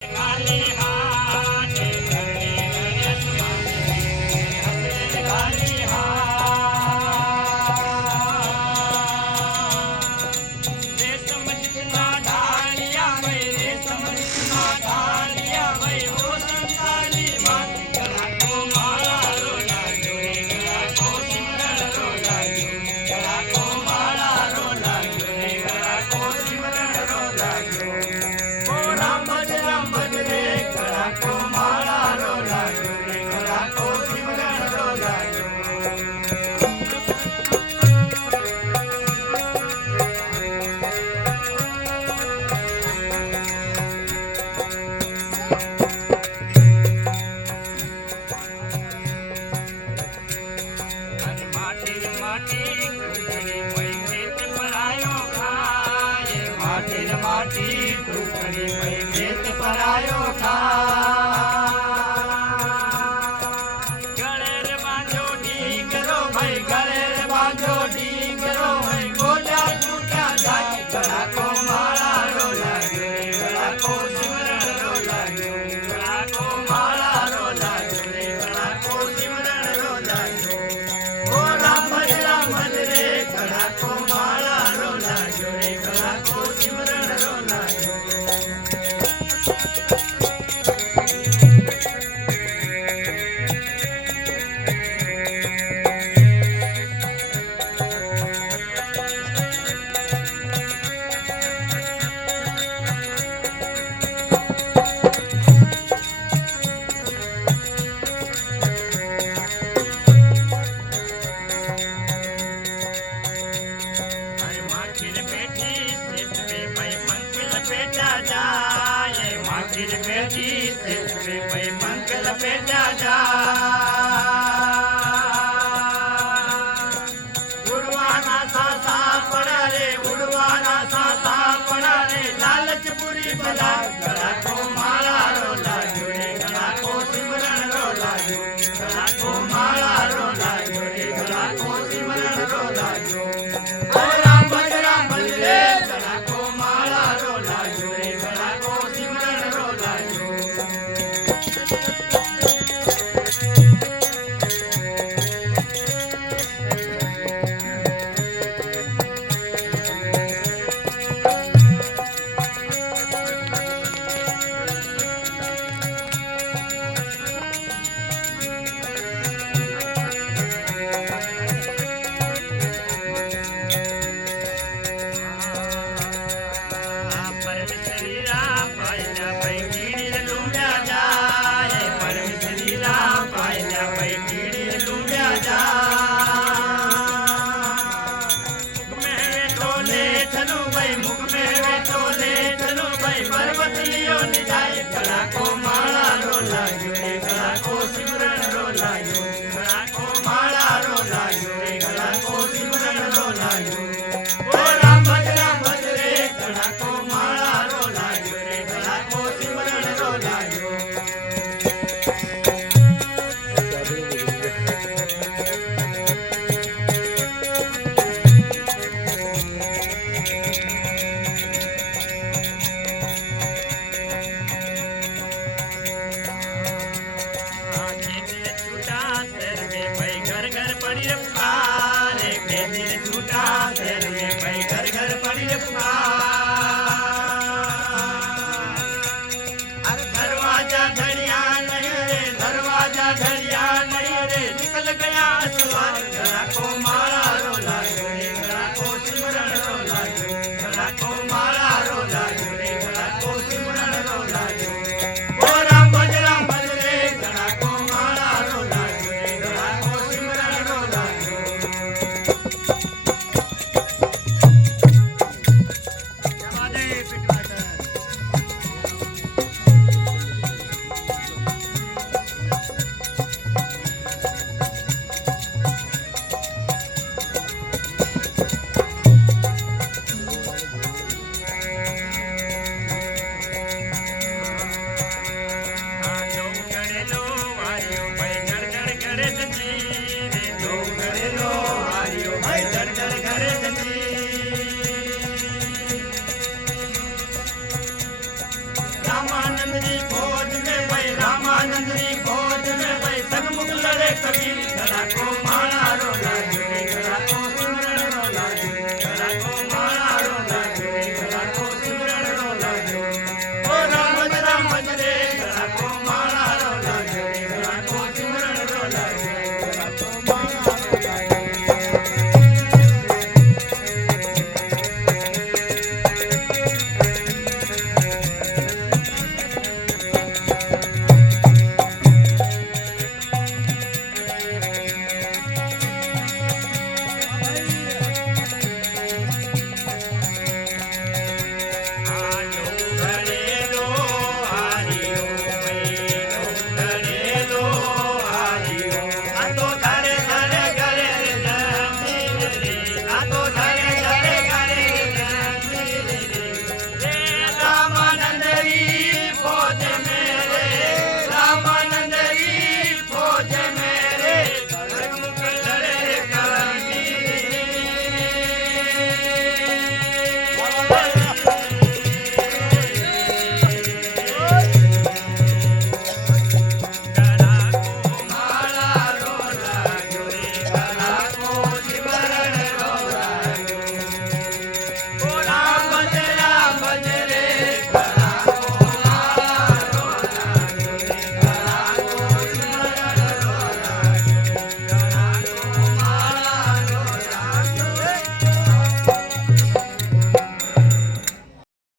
खाली हाथ करने गणेश माने हंसे खाली हाथ रेशम जितना ढालिया भाई रेशम जितना ढालिया भाई हो संताली बात गला को माला रो लागो रे गला को सिमरन रो लागो गला को माला रो लागो रे गला को सिमरन रो लागो ओ राम भज रे गला को माला रो लागो रे गला को सिमरन रो लागो माटी माटी टुकड़ी मई खेत परायो खाए माटी माटी टुकड़ी मई खेत परायो खाए गले रे बांधो ढींगरो भाई गले रे बांधो ढींगरो भाई गोटा टूटा जाए गला को माला रो लागो रे गला को सिमरन रो लागो गला को माला रो लागो रे गला को सिमरन रो लागो ओ राम भज रे गला को माला रो लागो रे गला को सिमरन रो लागो अरे माखिर बैठी सिर पे भाई पंख लपेटा जाए माखिर बैठी सिर पे भाई पंख लपेटा जाए उड़वाना सा पड़ा रे उड़वाना सा पड़ा रे लालच बुरी बला गला को माला रो लागो रे गला को सिमरन रो लागो गला को माला रो लागो रे गला को सिमरन रो लागो ओ राम भज रे गला को माला रो लागो रे गला को सिमरन रो लागो परमेश्वरी राम पायला भाई कीड़ी लूंगा जाए परमेश्वरी राम पायला भाई कीड़ी लूंगा जाए में वे टोले चलो भाई मुख में वे टोले चलो भाई पर्वत लियो निजाए गला को माला रो लागो रे गला को सिमरन रो लागो गला को माला रो लागो रे गला को सिमरन रो लागो ओ राम भज रे गला को माला रो लागो रे गला को सिमरन रो लागो खेती छूटा शहर में भाई घर घर पड़ी रे पुकार खेती छूटा शहर में भाई घर घर पड़ी रे पुकार दरवाजा धड़िया नहीं रे दरवाजा धड़िया नहीं रे निकल गया सवार गला को माला रो लागो रे गला को सिमरन रो लागो गला को माला रो लागो रे गला को सिमरन रो लागो ओ राम भज रे गला को माला रो लागो रे गला को सिमरन रो लागो ગળાકો